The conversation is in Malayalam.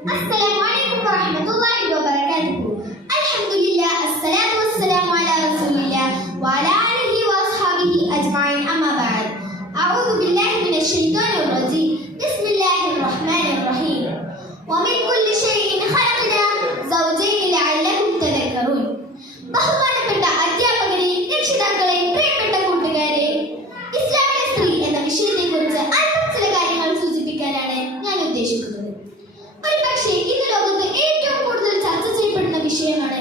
Assalamualaikum warahmatullahi wabarakatuh. Alhamdulillah, assalatu wassalamu ala rasulillah wa ala alihi wa ashabihi ajma'in, amma ba'd. A'udhu billahi minash shaitanir rajim. Bismillahir rahmanir rahim. Wa min kulli shay'in khalaqna zawjayn la'allakum tadhakkarun. ബഹുമാനപ്പെട്ട അധ്യാപകരെ, രക്ഷിതാക്കളെ, പ്രിയപ്പെട്ട കൂട്ടുകാരെ, ഇസ്ലാമിക സ്ത്രീ എന്ന വിഷയത്തെക്കുറിച്ച് അല്പം ചില കാര്യങ്ങൾ സൂചിപ്പിക്കാനാണ് ഞാൻ ഉദ്ദേശിക്കുന്നത്. ഒരുപക്ഷെ ഇന്ന് ലോകത്ത് ഏറ്റവും കൂടുതൽ ചർച്ച ചെയ്യപ്പെടുന്ന വിഷയമാണ്